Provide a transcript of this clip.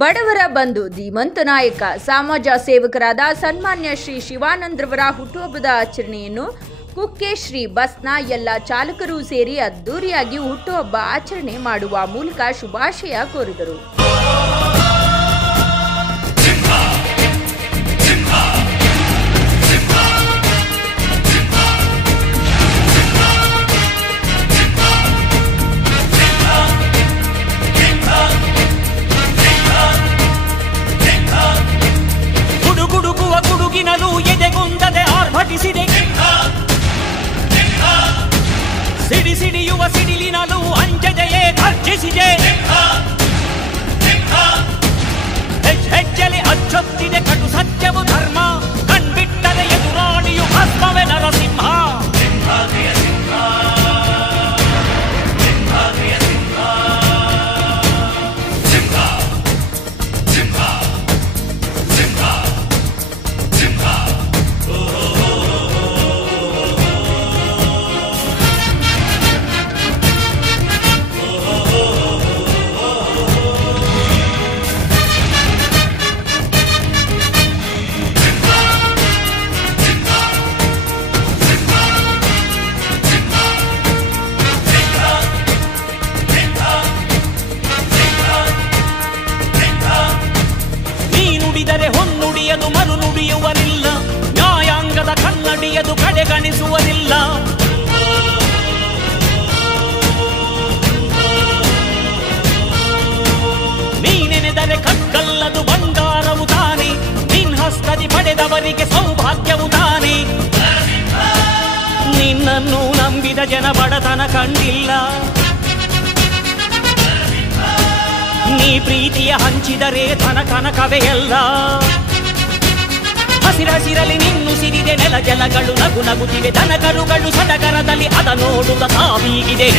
ಬಡವರ ಬಂಧು ಧೀಮಂತ ನಾಯಕ ಸಮಾಜ ಸೇವಕರಾದ ಸನ್ಮಾನ್ಯ ಶ್ರೀ ಶಿವಾನಂದ್ರವರ ಹುಟ್ಟುಹಬ್ಬದ ಆಚರಣೆಯನ್ನು ಕುಕ್ಕೆ ಶ್ರೀ ಬಸ್ನ ಎಲ್ಲ ಚಾಲಕರು ಸೇರಿ ಅದ್ದೂರಿಯಾಗಿ ಹುಟ್ಟುಹಬ್ಬ ಆಚರಣೆ ಮಾಡುವ ಮೂಲಕ ಶುಭಾಶಯ ಕೋರಿದರು. ಎದೆಗುಂದದೆ ಆರ್ಭಟಿಸಿದೆ ಸಿಡಿ ಸಿಡಿಯುವ ಸಿಡಿಲಿನಲು ಅಂಜದೆಯೇ ಗರ್ಜಿಸಿದೆ ಹೆಜ್ಜೆಲೆ ಅಚ್ಚೊತ್ತಿದೆ ಕಟು ಸತ್ಯವು ಧರ್ಮ ಕಣ್ಬಿಟ್ಟರೆ ಎದುರಾಳಿಯು ಭಸ್ಮವೇ ನರಸಿಂಹ. ಹೊನ್ನುಡಿಯದು ಮರು ನುಡಿಯುವರಿಲ್ಲ, ನ್ಯಾಯಾಂಗದ ಕನ್ನಡಿಯದು ಕಡೆಗಣಿಸುವರಿಲ್ಲ. ನೀನೆನೆದರೆ ಕಗ್ಗಲ್ಲದು ಬಂಗಾರವು ತಾನೆ, ನಿನ್ ಹಸ್ತದಿ ಪಡೆದವರಿಗೆ ಸೌಭಾಗ್ಯವು ತಾನೆ. ನಿನ್ನನ್ನು ನಂಬಿದ ಜನ ಬಡತನ ಕಂಡಿಲ್ಲ, ನೀ ಪ್ರೀತಿಯ ಹಂಚಿದರೆ ಧನ ಕನಕವೇ ಎಲ್ಲ. ಹಸಿರಸಿರಲಿ ನಿನ್ನು ಸಿರಿದೆ ನೆಲ ಜಲಗಳು ನಗು ನಗುತ್ತಿವೆ, ದನ ಕರುಗಳು ಸಡಗರದಲ್ಲಿ ಅದ ನೋಡುತ್ತ ತಾವೀಗಿದೆ.